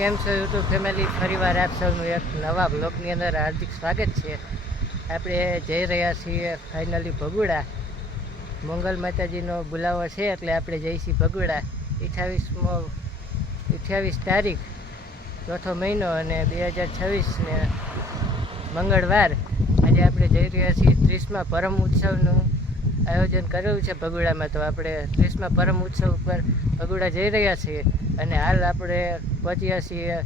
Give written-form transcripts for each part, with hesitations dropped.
કેમ છો YouTube family? ફરીવાર આપ સૌનું એક નવા બ્લોગની અંદર હાર્દિક સ્વાગત છે। આપણે જઈ રહ્યા છીએ ફાઇનલી ભગુડા। મંગલ માતાજીનો બોલાવો છે એટલે આપણે જઈશું ભગુડા। 28 તારીખ 4થો મહિનો અને 2026 ને મંગળવાર। આજે આપણે જઈ રહ્યા છીએ 30મા પરમ ઉત્સવનું આયોજન કરેલું છે ભગુડામાં। તો આપણે 30મા પરમ ઉત્સવ ઉપર ભગુડા જઈ રહ્યા છીએ અને હાલ આપણે પહોંચ્યા છીએ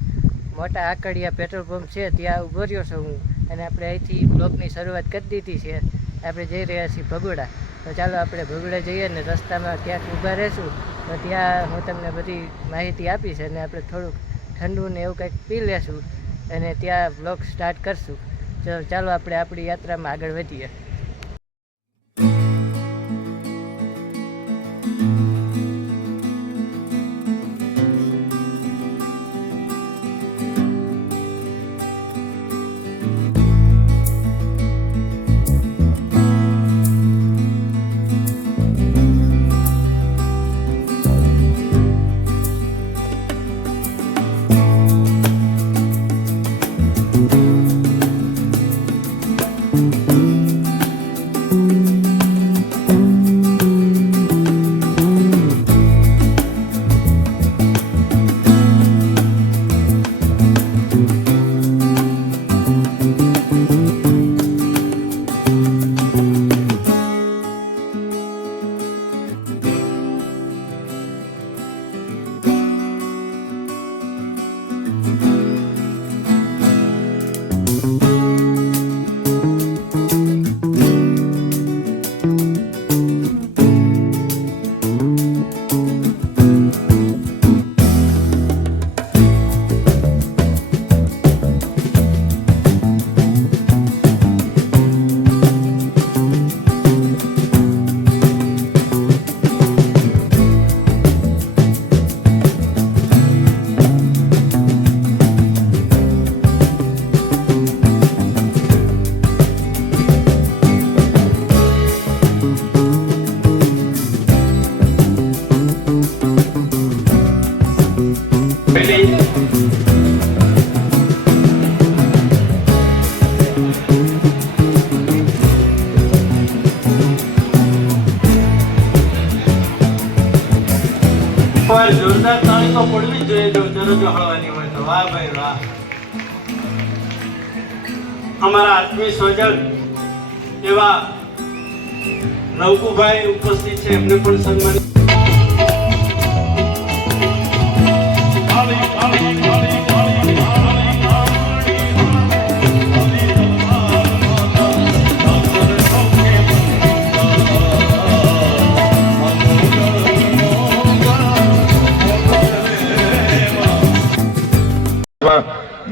મોટા આકડિયા પેટ્રોલ પંપ છે ત્યાં ઊભો રહ્યો છું હું, અને આપણે અહીંથી બ્લોગની શરૂઆત કરી દીધી છે। આપણે જઈ રહ્યા છીએ ભગુડા। તો ચાલો આપણે ભગુડા જઈએ ને રસ્તામાં ક્યાંક ઊભા રહીશું તો ત્યાં હું તમને બધી માહિતી આપીશ અને આપણે થોડુંક ઠંડુ ને એવું કંઈક પી લેશું અને ત્યાં બ્લોગ સ્ટાર્ટ કરશું। તો ચાલો આપણે આપણી યાત્રામાં આગળ વધીએ। જોરદાર તાળી તો પડવી જ જોઈએ જો દરરોજ હળવાની હોય તો। વાહ ભાઈ વાહ। અમારા આત્મીય સ્વજન એવા નવકુભાઈ ઉપસ્થિત છે, એમને પણ સન્માનિત।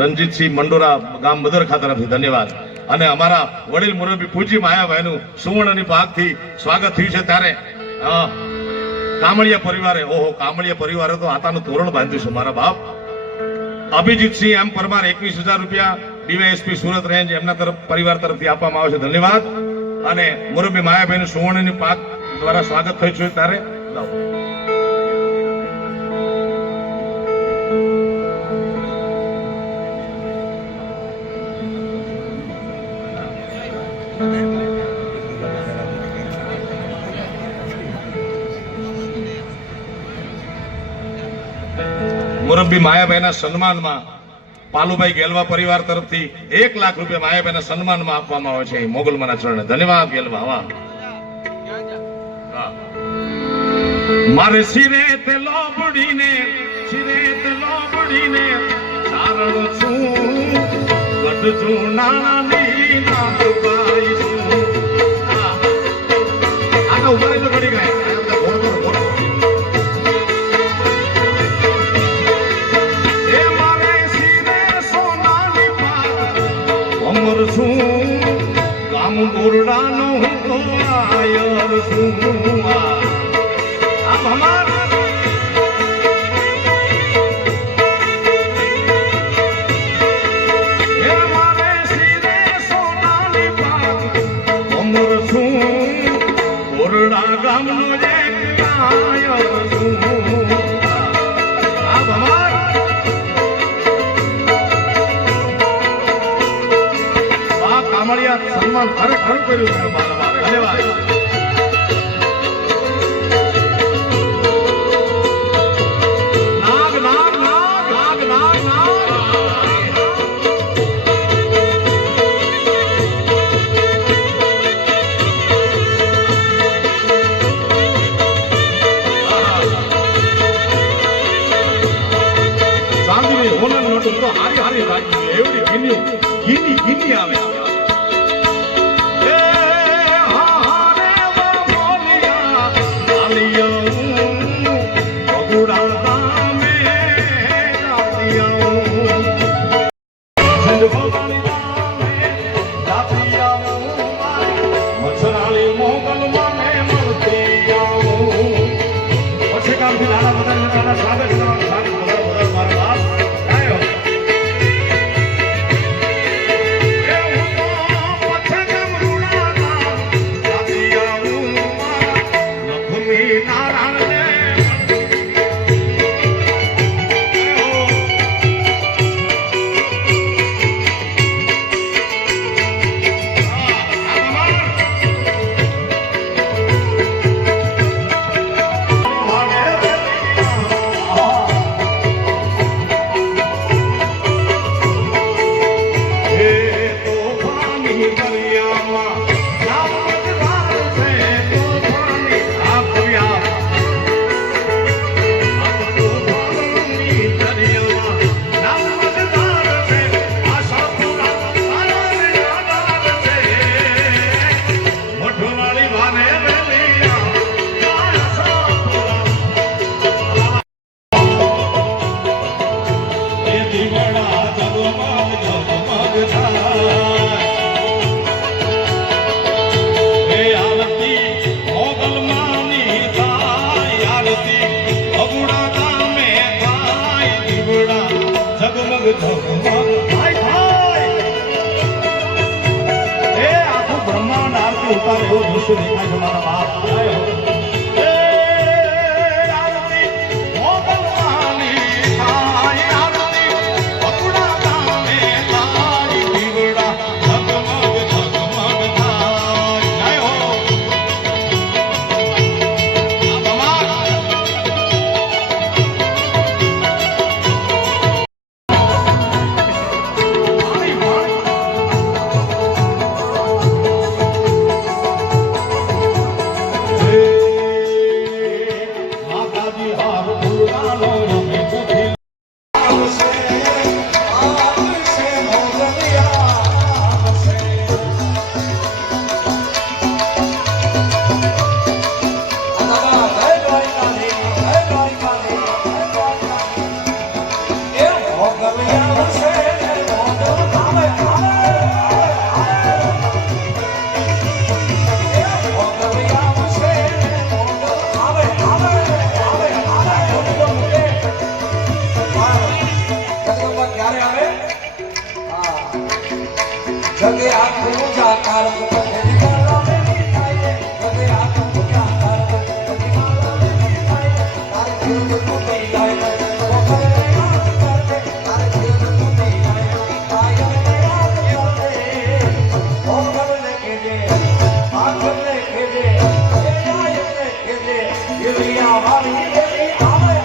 રણજીતસિંહ મંડોરા ગામ મદર ખાતરથી ધન્યવાદ। અને અમારા વડીલ મુરબ્બી પૂજી માયાભાઈનું સુવર્ણની ભાગથી સ્વાગત થયું છે। ત્યારે કામળિયા પરિવારે, ઓહો કામળિયા પરિવારે તો આતાનું તોરણ બાંધ્યું છે મારા બાપ। અભિજીતસિંહ એમ પરમાર 21,000 રૂપિયા ડીવાયએસપી સુરત રેન્જ એમના તરફ પરિવાર તરફથી આપવામાં આવે છે, ધન્યવાદ। અને મુરબ્બી માયાભાઈનું સુવર્ણની ભાગ દ્વારા સ્વાગત થયું છે। ત્યારે મુરબ્બી માયાભાઈના સન્માનમાં પાલુભાઈ ગેલવા પરિવાર તરફથી 1 લાખ રૂપિયા માયાભાઈના સન્માનમાં આપવામાં આવે છે મોગલમાના ચરણે, ધન્યવાદ ગેલવા। વાહ। મારે સિરે તે લોબડીને ચારણ છું ગઢ નાની નાથબાઈ છું। આના ઉપર તો પડી ગયા ગામ બોરડાનો હું તો આયર છું। આપ અમારા હે મારે સિરે સોનાની પાક અમર છું, બોરડા ગામનો એક આયર છું। આપ અમારા સન્માન ખરેખર કર્યું છે મારા બાપ. ધન્યવાદ. નાગ નાગ નાગ નાગ નાગ નાગ ચાંદીની હોનર નોટું તો હારી હારી રાખી એવડી ગીની ગીની ગીની આવે. એ હારે બોલિયા આલિયા બગુડા ગામે ગાતિયા સંજોગોની ગામે ગાતિયા મછરાળી મોગલ મને મળતી આવું. પછી કામથી નાના બધા સ્વાગત કરવાનું સ્વાગત બધા મારા બાપ આવ્યો. બ્રહ્માંડ આરતી ઉતારે એવો દૃશ્ય દેખાય છે મારા બાપ આવ્યો. જગે આખું જાકાર જગે આખું જાકાર તારે જીવ નું નહીં લાય તારે જીવ નું નહીં લાય ઓમ ગમને કેજે આંખ ને કેજે એ આય ને કેજે યુરિયા વાળી આવે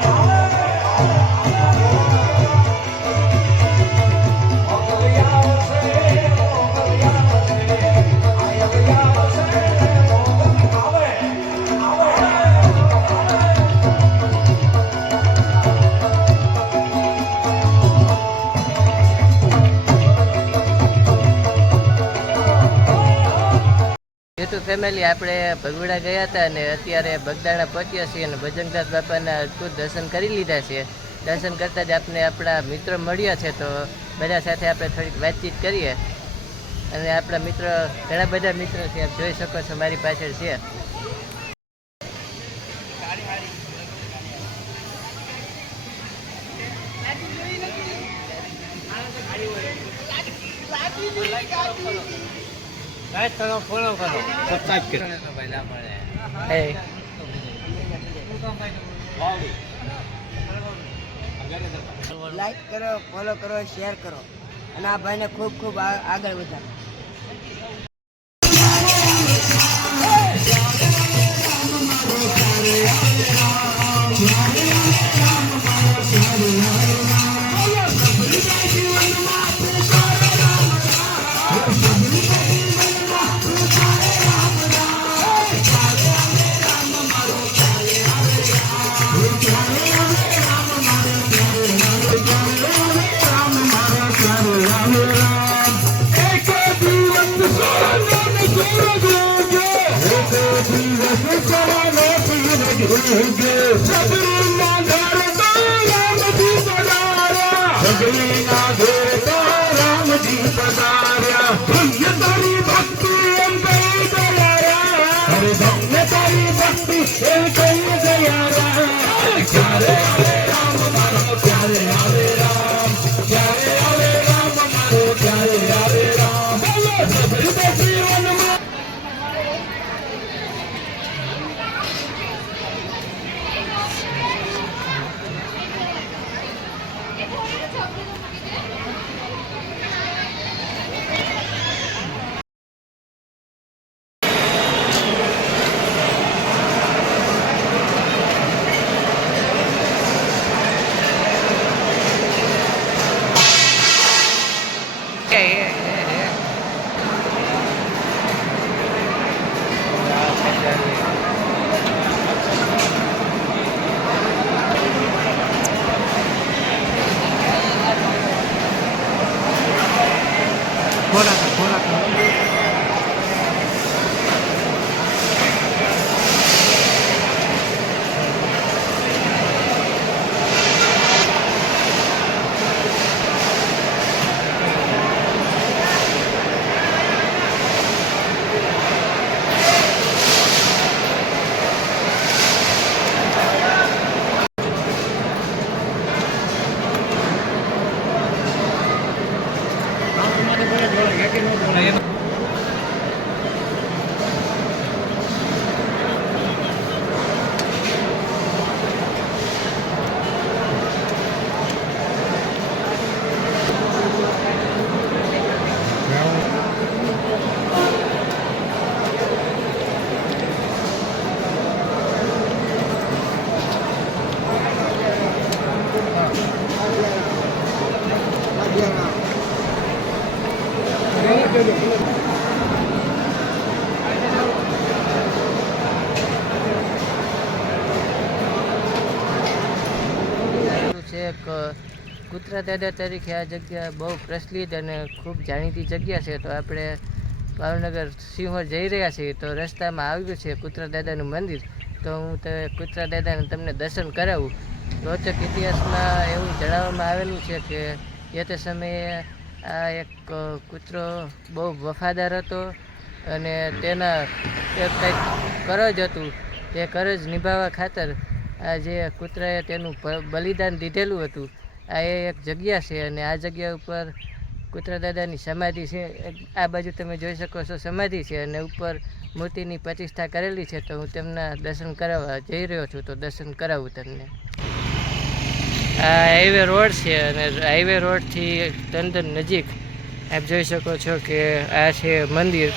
યુટ્યુબ ફેમિલી આપણે ભગવડા ગયા હતા અને અત્યારે બગદાણા પહોંચ્યા છીએ અને ભજનદાસ બાપાના અદ્ભુત દર્શન કરી લીધા છે. દર્શન કરતાં જ આપણે આપણા મિત્રો મળ્યા છે તો બધા સાથે આપણે થોડીક વાતચીત કરીએ. અને આપણા મિત્રો ઘણા બધા મિત્રો છે, આપ જોઈ શકો છો મારી પાછળ છે. ફોલો કરો, સબસ્ક્રાઇબ કરો. લાઈક કરો, ફોલો કરો, શેર કરો અને આ ભાઈને ખૂબ ખૂબ આગળ વધારો. એક કૂતરા દાદા તરીકે આ જગ્યા બહુ પ્રચલિત અને ખૂબ જાણીતી જગ્યા છે. તો આપણે ભાવનગર સિંહોર જઈ રહ્યા છીએ તો રસ્તામાં આવ્યું છે કૂતરા દાદાનું મંદિર. તો હું તે કૂતરા દાદાને તમને દર્શન કરાવું. રોચક ઇતિહાસમાં એવું જણાવવામાં આવેલું છે કે જે તે સમયે આ એક કૂતરો બહુ વફાદાર હતો અને તેના એક કંઈક કરજ હતું. તે કરજ નિભાવવા ખાતર આ જે કૂતરાએ તેનું બલિદાન દીધેલું હતું આ એક જગ્યા છે. અને આ જગ્યા ઉપર કૂતરા દાદાની સમાધિ છે. આ બાજુ તમે જોઈ શકો છો સમાધિ છે અને ઉપર મૂર્તિની પ્રતિષ્ઠા કરેલી છે. તો હું તેમના દર્શન કરાવવા જઈ રહ્યો છું. તો દર્શન કરાવું તમને. આ હાઈવે રોડ છે અને હાઈવે રોડથી તદ્દન નજીક આપ જોઈ શકો છો કે આ છે મંદિર.